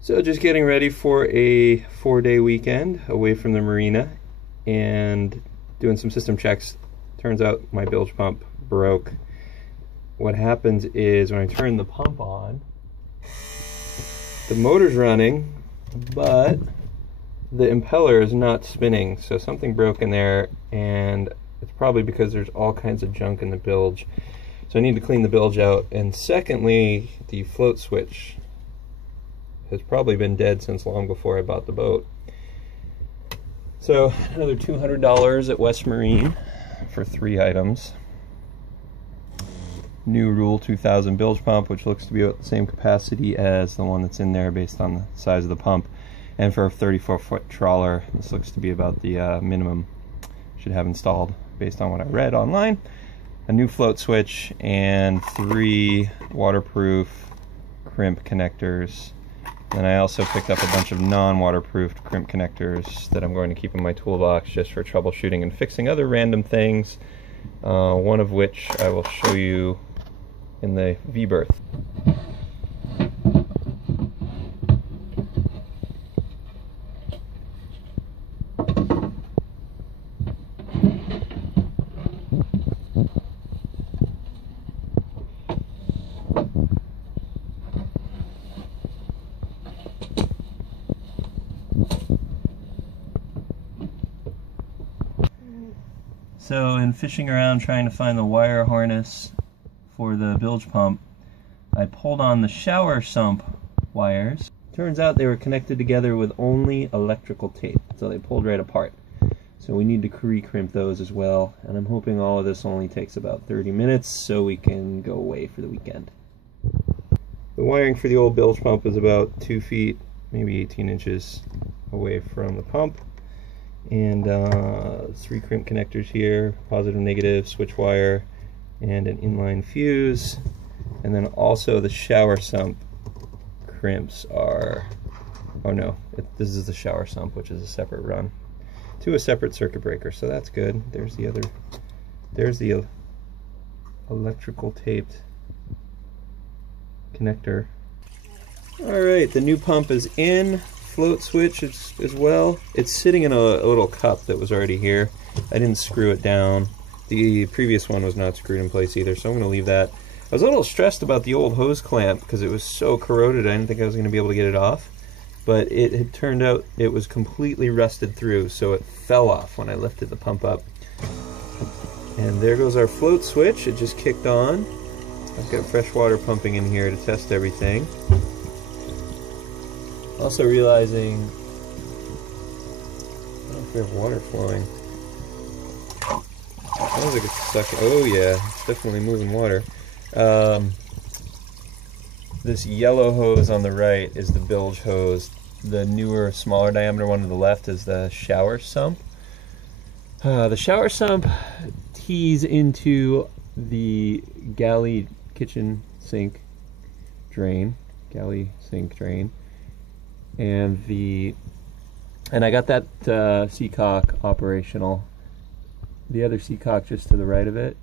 So just getting ready for a 4-day weekend away from the marina and doing some system checks. Turns out my bilge pump broke. What happens is when I turn the pump on, the motor's running, but the impeller is not spinning. So something broke in there, and it's probably because there's all kinds of junk in the bilge. So I need to clean the bilge out. And secondly, the float switch has probably been dead since long before I bought the boat. So another $200 at West Marine for 3 items. New Rule 2000 bilge pump, which looks to be about the same capacity as the one that's in there based on the size of the pump. And for a 34-foot trawler, this looks to be about the minimum should have installed based on what I read online. A new float switch and 3 waterproof crimp connectors. And I also picked up a bunch of non-waterproof crimp connectors that I'm going to keep in my toolbox just for troubleshooting and fixing other random things, one of which I will show you in the V-berth. So in fishing around trying to find the wire harness for the bilge pump, I pulled on the shower sump wires. Turns out they were connected together with only electrical tape, so they pulled right apart. So we need to re-crimp those as well, and I'm hoping all of this only takes about 30 minutes so we can go away for the weekend. The wiring for the old bilge pump is about 2 feet, maybe 18 inches away from the pump. And 3 crimp connectors here, positive, negative, switch wire, and an inline fuse. And then also the shower sump crimps are, oh no, this is the shower sump, which is a separate run to a separate circuit breaker, so that's good. There's the electrical taped connector. Alright, the new pump is in. Float switch as well. It's sitting in a little cup that was already here. I didn't screw it down. The previous one was not screwed in place either, so I'm going to leave that. I was a little stressed about the old hose clamp because it was so corroded I didn't think I was going to be able to get it off. But it had turned out it was completely rusted through, so it fell off when I lifted the pump up. And there goes our float switch. It just kicked on. I've got fresh water pumping in here to test everything. Also realizing, I don't know if we have water flowing. Sounds like it's sucking. Oh yeah, it's definitely moving water. This yellow hose on the right is the bilge hose. The newer, smaller diameter one to the left is the shower sump. The shower sump tees into the galley kitchen sink drain, and I got that seacock operational. The other seacock just to the right of it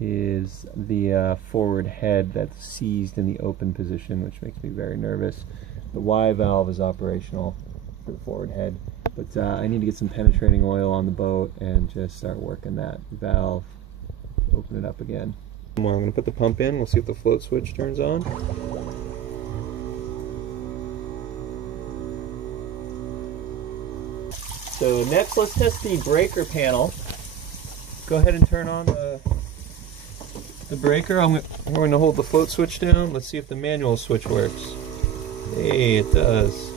is the forward head that's seized in the open position, which makes me very nervous. The Y valve is operational for the forward head, but I need to get some penetrating oil on the boat and just start working that valve, open it up again. Well, I'm going to put the pump in, we'll see if the float switch turns on. So next, let's test the breaker panel. Go ahead and turn on the breaker. I'm going to hold the float switch down. Let's see if the manual switch works. Hey, it does.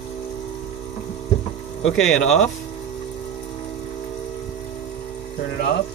Okay, and off. Turn it off.